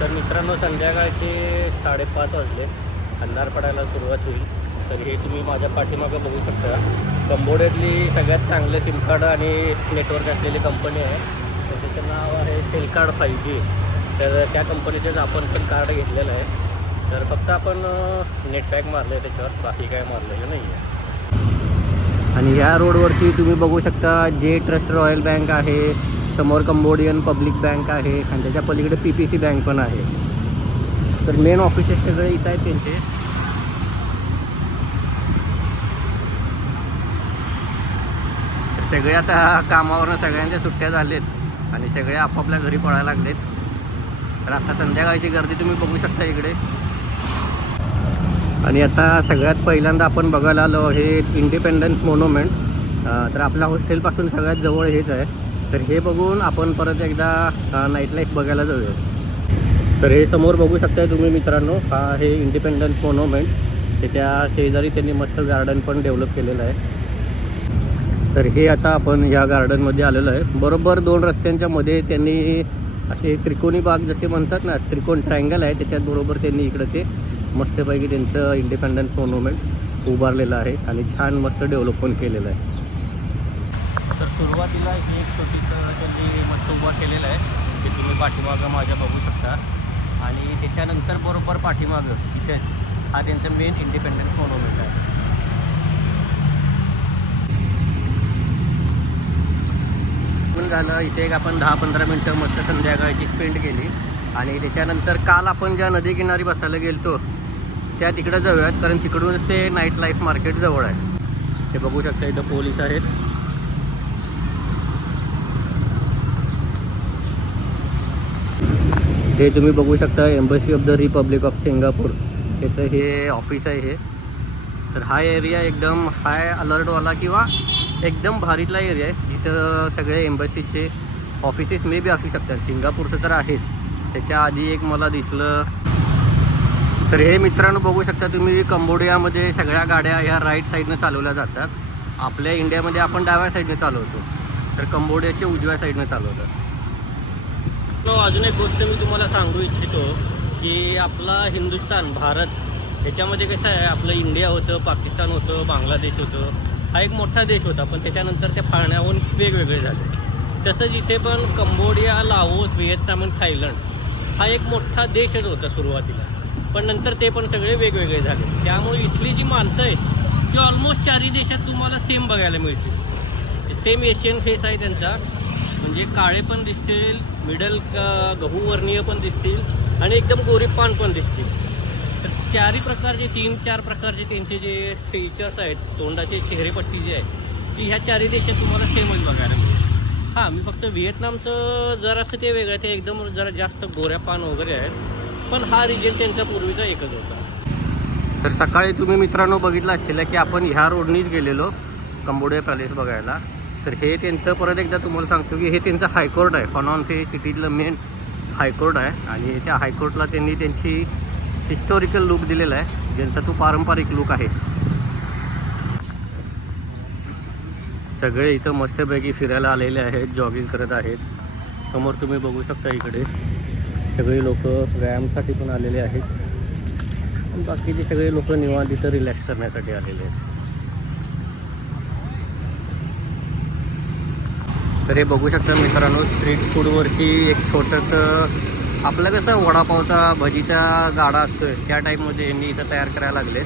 तर मित्रांनो, संध्याकाळचे 5:30 वाजले, अंधार पडायला सुरुवात होईल. तर हे तुम्ही माझ्या पाठीमागं बघू शकता. कंबोडियातली सगळ्यात चांगले सिम कार्ड आणि नेटवर्क असलेली कंपनी आहे. तर त्याचं नाव आहे सेलकार्ड 5G. तर त्या कंपनीचंच आपण पण कार्ड घेतलेलं आहे. तर फक्त आपण नेट पॅक मारलं आहे त्याच्यावर, बाकी काय मारलेलं नाही आहे. आणि ह्या रोडवरती तुम्ही बघू शकता जे ट्रस्ट रॉयल बँक आहे, समोर कंबोडियन पब्लिक बँक आहे आणि त्याच्या पलीकडे PPC बँक पण आहे. तर मेन ऑफिसेस सगळे इथं आहेत त्यांचे. तर सगळे आता कामावरनं सगळ्यांच्या सुट्ट्या झालेत आणि सगळे आपापल्या घरी पळायला लागलेत. तर आता संध्याकाळची गर्दी तुम्ही बघू शकता इकडे. आणि आता सगळ्यात पहिल्यांदा आपण बघायला आलो हे इंडिपेंडन्स मोन्युमेंट. तर आपल्या हॉस्टेलपासून सगळ्यात जवळ हेच आहे. तर हे बघून आपण परत एकदा नाईट लाईफ बघायला जाऊया. तर हे समोर बघू शकताय तुम्ही मित्रांनो, हा आहे इंडिपेंडन्स मोन्युमेंट. त्याच्या शेजारी त्यांनी मस्त गार्डन पण डेव्हलप केलेलं आहे. तर हे आता आपण या गार्डनमध्ये आलेलो आहे. बरोबर 2 रस्त्यांच्या मध्ये त्यांनी असे त्रिकोणी बाग जसे म्हणतात ना, त्रिकोण ट्रायंगल आहे, त्याच्यात बरोबर त्यांनी इकडं ते मस्तपैकी त्यांचं इंडिपेंडन्स मोन्युमेंट उभारलेलं आहे आणि छान मस्त डेव्हलप पण केलेलं आहे. तर सुरुवातीला हे एक छोटीचं त्यांनी मस्त उभा केलेलं आहे, ते तुम्ही पाठीमागं माझ्या बघू शकता. आणि त्याच्यानंतर बरोबर पाठीमागं इथेच हा त्यांचं मेन इंडिपेंडन्स मोन्युमेंट आहे. झालं इथे एक आपण 10-15 मिनटं मस्त संध्याकाळची स्पेंड केली. आणि त्याच्यानंतर काल आपण ज्या नदीकिनारी बसायला गेलतो त्या तिकडे जाऊयात, कारण तिकडूनच ते नाईट लाईफ मार्केट जवळ आहे. ते बघू शकता इथं पोलीस आहेत. हे तुम्ही बघू शकता embassy of the Republic of Singapore, त्याचं हे ऑफिस आहे हे. तर हा एरिया एकदम हाय अलर्टवाला किंवा एकदम भारीतला एरिया आहे. इथं सगळे एम्बसीचे ऑफिसेस मे बी असू शकतात. सिंगापूरचं तर आहेच, त्याच्या आधी एक मला दिसलं. तर हे मित्रांनो बघू शकता तुम्ही, कंबोडियामध्ये सगळ्या गाड्या ह्या राईट साईडनं चालवल्या जातात. आपल्या इंडियामध्ये आपण डाव्या साईडने चालवतो, तर कंबोडियाचे उजव्या साईडनं चालवतात. अजून एक गोष्ट मी तुम्हाला सांगू इच्छितो की आपला हिंदुस्थान भारत ह्याच्यामध्ये कसं आहे, आपलं इंडिया होतं, पाकिस्तान होतं, बांगलादेश होतं, हा एक मोठा देश होता. पण त्याच्यानंतर त्या फाळण्याहून वेगवेगळे झाले. तसंच इथे पण कंबोडिया, लाओस, व्हिएतनाम आणि थायलंड हा एक मोठा देशच होता सुरुवातीला, पण नंतर ते पण सगळे वेगवेगळे झाले. त्यामुळे इथली जी माणसं आहेत ती ऑलमोस्ट चारही देशात तुम्हाला सेम बघायला मिळतील. सेम एशियन फेस आहे त्यांचा, म्हणजे काळे पण दिसतील, मिडल गहूवर्णीय पण दिसतील आणि एकदम गोरीपान पण दिसतील. तर चारही प्रकारचे 3-4 प्रकारचे त्यांचे जे फीचर्स आहेत, तोंडाचे चेहरेपट्टी जी आहे ती ह्या चारही देशात तुम्हाला सेमच बघायला मिळेल. हां, मी फक्त व्हिएतनामचं जरासं ते वेगळं, ते एकदम जरा जास्त गोऱ्यापान वगैरे आहेत, पण हा रिजन त्यांचा पूर्वीचा एकच होता. तर सकाळी तुम्ही मित्रांनो बघितलं असेल की आपण ह्या रोडनीच गेलेलो कंबोडिया पॅलेस बघायला. तर हे त्यांचं परत एकदा तुम्हाला सांगतो की हे त्यांचं हायकोर्ट आहे. फनॉन हे सिटीतलं मेन हायकोर्ट आहे आणि त्या हायकोर्टला त्यांनी त्यांची हिस्टॉरिकल लुक दिलेला आहे, ज्यांचा तो पारंपरिक लुक आहे. सगळे इथं मस्तपैकी फिरायला आलेले आहेत, जॉगिंग करत आहेत. समोर तुम्ही बघू शकता इकडे सगळे लोक व्यायामासाठी पण आलेले आहेत आणि बाकीचे सगळे लोक निवांत इथं रिलॅक्स करण्यासाठी आलेले आहेत. तर हे बघू शकता मित्रांनो, स्ट्रीट फूडवरती एक छोटंसं आपलं कसं वडापावचा भजीचा गाडा असतोय त्या टाईपमध्ये यांनी इथं तयार करायला लागले.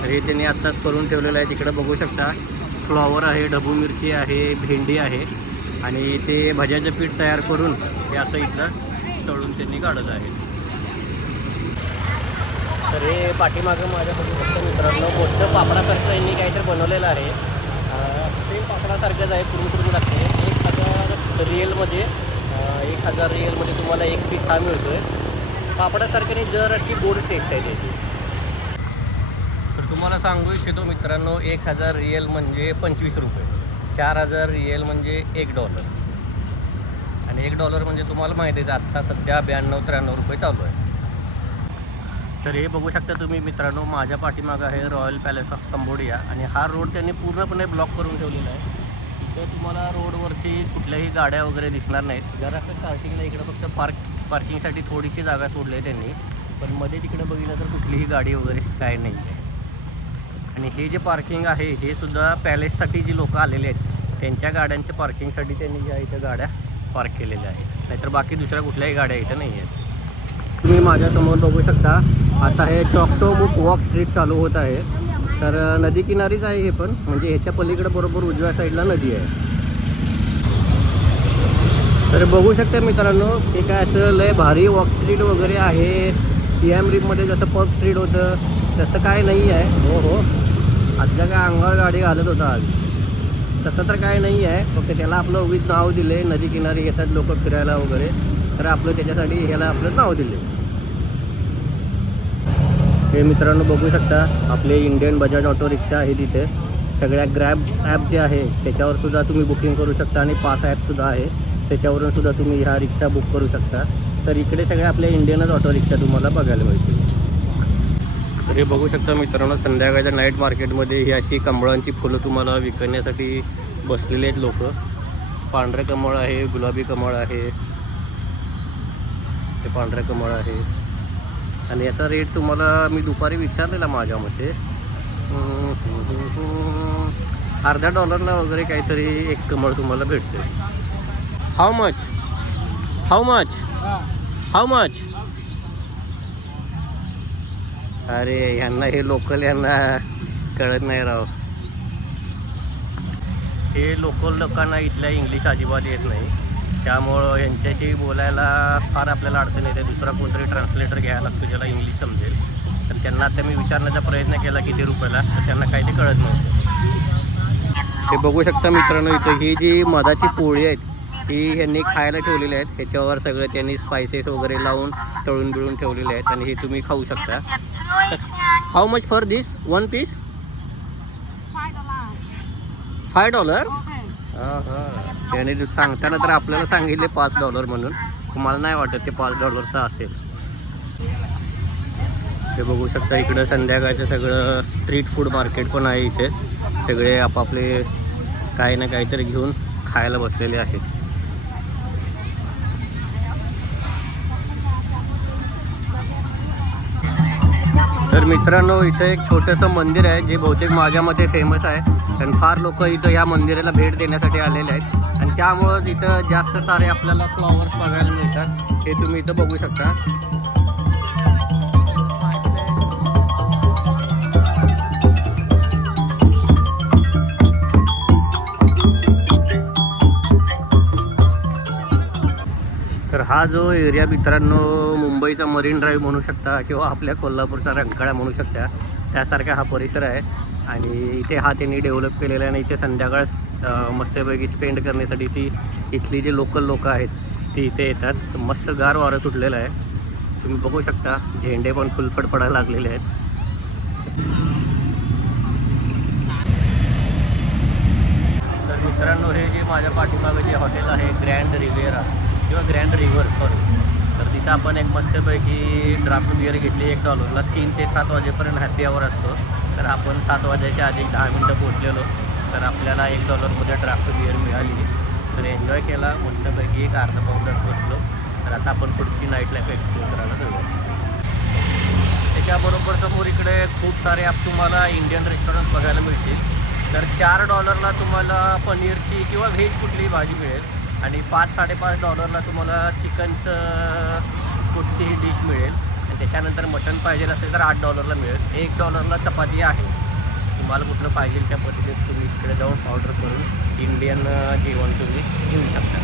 तर हे त्यांनी आत्ताच करून ठेवलेलं आहे. तिकडं बघू शकता फ्लॉवर आहे, ढबू मिरची आहे, भेंडी आहे आणि ते भज्याचं पीठ तयार करून हे असं इथं तळून त्यांनी काढत आहे. तर हे पाठीमागं माझ्या बघू शकता मित्रांनो, मोठं पापडासारखं यांनी काहीतरी बनवलेलं आहे. सेम पापडासारखंच आहे, कुरकुर लागते. 1000 रिअलमध्ये 1000 रिअलमध्ये तुम्हाला एक पीस हा मिळतो आहे. पापडासारख्याने जर अशी गोड टेस्ट आहे त्याची. तर तुम्हाला सांगू इच्छितो मित्रांनो, 1000 रिअल म्हणजे 25 रुपये, 4000 रिअल म्हणजे $1 आणि $1 म्हणजे तुम्हाला माहिती आहे आत्ता सध्या 92-93 रुपये चालू आहे. तर हे बघू शकता तुम्ही मित्रांनो, माझ्या पाठीमागं आहे रॉयल पॅलेस ऑफ कंबोडिया आणि हा रोड त्यांनी पूर्णपणे ब्लॉक करून ठेवलेला आहे. इथं तुम्हाला रोडवरती कुठल्याही गाड्या वगैरे दिसणार नाहीत. जरा स्टार्टिंगला इकडं फक्त पार्क पार्किंगसाठी थोडीशी जागा सोडली आहे त्यांनी, पण मध्ये तिकडे बघितलं तर कुठलीही गाडी वगैरे काय नाही आहे. आणि हे जे पार्किंग आहे हे सुद्धा पॅलेससाठी जी लोक आलेले आहेत त्यांच्या गाड्यांच्या पार्किंगसाठी त्यांनी ह्या इथं गाड्या पार्क केलेल्या आहेत, नाहीतर बाकी दुसऱ्या कुठल्याही गाड्या इथं नाही आहेत. तुम्ही माझ्यासमोर बघू शकता आता हे चॉकटोमुक वॉक स्ट्रीट चालू होत आहे. तर नदी किनारीच आहे हे पण, म्हणजे ह्याच्या पलीकडे बरोबर उजव्या साईडला नदी आहे. तर बघू शकता मित्रांनो हे काय असं लय भारी वॉक स्ट्रीट वगैरे आहे. सिएम रिपमध्ये जसं पर्क स्ट्रीट होतं तसं काय नाही आहे. हो आजच्या काय अंगावर गाडी घालत होता आज, तसं तर काय नाही आहे. फक्त त्याला आपलं उगीच नाव दिले, नदी किनारी येतात लोक फिरायला वगैरे, तर आपलं त्याच्यासाठी ह्याला आपलं नाव दिले. हे मित्रांनो बघू शकता आपले इंडियन बजाज ऑटो रिक्षा आहे तिथे. सगळ्या ग्रॅब ॲप जे आहे त्याच्यावर सुद्धा तुम्ही बुकिंग करू शकता आणि पास ॲपसुद्धा आहे त्याच्यावरून सुद्धा तुम्ही ह्या रिक्षा बुक करू शकता. तर इकडे सगळ्या आपल्या इंडियनच ऑटो रिक्षा तुम्हाला बघायला मिळतील. तर हे बघू शकता मित्रांनो संध्याकाळच्या नाईट मार्केटमध्ये ही अशी कमळांची फुलं तुम्हाला विकण्यासाठी बसलेले आहेत लोक. पांढरे कमळ आहे, गुलाबी कमळ आहे, ते पांढरे कमळ आहे. आणि याचा रेट तुम्हाला मी दुपारी विचारलेला माझ्या मते $अर्धा वगैरे काहीतरी एक कमळ तुम्हाला भेटते. How much how much how much. अरे यांना हे लोकल यांना कळत नाही राव. हे लोकल लोकांना इथल्या इंग्लिश अजिबात येत नाही, त्यामुळं यांच्याशी बोलायला फार आपल्याला अडचण येते. दुसरा कोणतरी ट्रान्सलेटर घ्यायला लागतो ज्याला इंग्लिश समजेल. तर त्यांना आता मी विचारण्याचा प्रयत्न केला किती रुपयाला, तर त्यांना काही ते कळत नव्हतं. हे बघू शकता मित्रांनो इथं ही जी मधाची पोळी आहेत ही यांनी खायला ठेवलेली आहेत. ह्याच्यावर सगळं त्यांनी स्पायसेस वगैरे लावून तळून बिळून ठेवलेले आहेत आणि हे तुम्ही खाऊ शकता. How much for this one piece? $5. हां हां. त्याने सांगताना तर आपल्याला सांगितले $5 म्हणून. तुम्हाला नाही वाटत ते $5 असेल. हे बघू शकता इकडं संध्याकाळचं सगळं स्ट्रीट फूड मार्केट पण आहे इथे. सगळे आपापले काही ना काहीतरी घेऊन खायला बसलेले आहेत. तर मित्रांनो इथं एक छोटंसं मंदिर आहे जे बहुतेक माझ्या मते फेमस आहे, कारण फार लोक इथं या मंदिराला भेट देण्यासाठी आलेले आहेत आणि त्यामुळंच इथं जास्त सारे आपल्याला फ्लॉवर्स बघायला मिळतात. हे तुम्ही इथं बघू शकता. तर हा जो एरिया मित्रांनो मुंबईचा मरीन ड्राईव्ह म्हणू शकता किंवा आपल्या कोल्हापूरचा रंकाळा म्हणू शकता त्यासारखा हा परिसर आहे. आणि इथे हा त्यांनी डेव्हलप केलेला आहे आणि इथे संध्याकाळ मस्तपैकी स्पेंड करण्यासाठी ती इथली जे लोकल लोक आहेत ती इथे येतात. मस्त गार वारं सुटलेलं आहे. तुम्ही बघू शकता झेंडे पण फुलफड पडायला लागलेले आहेत. तर मित्रांनो हे जे माझ्या पाठीमागे जे हॉटेल आहे ग्रँड रिव्हिएरा किंवा ग्रँड रिव्हर सॉरी, तर तिथं आपण एक मस्तपैकी ड्राफ्ट बिअर घेतली $1ला. 3 ते 7 वाजेपर्यंत हॅपी आवर असतो. तर आपण 7 वाजायच्या आधी 10 मिनटं पोहोचलेलो, तर आपल्याला $1मध्ये ड्राफ्ट बिअर मिळाली. तर एन्जॉय केला मस्तपैकी, एक अर्धा पाऊण तास बसलो. तर आता आपण पुढची नाईट लाईफ एक्सप्लोर करायला जाऊ. त्याच्याबरोबर समोर इकडे खूप सारे आप तुम्हाला इंडियन रेस्टॉरंट बघायला मिळतील. तर $4ला तुम्हाला पनीरची किंवा व्हेज कुठलीही भाजी मिळेल आणि $5-5.5 तुम्हाला चिकनचं कुठलीही डिश मिळेल. आणि त्याच्यानंतर मटण पाहिजे असेल तर $8ला मिळेल. $1ला चपाती आहे. तुम्हाला कुठलं पाहिजे त्या पद्धतीत तुम्ही इकडे जाऊन ऑर्डर करून इंडियन जेवण तुम्ही घेऊ शकता.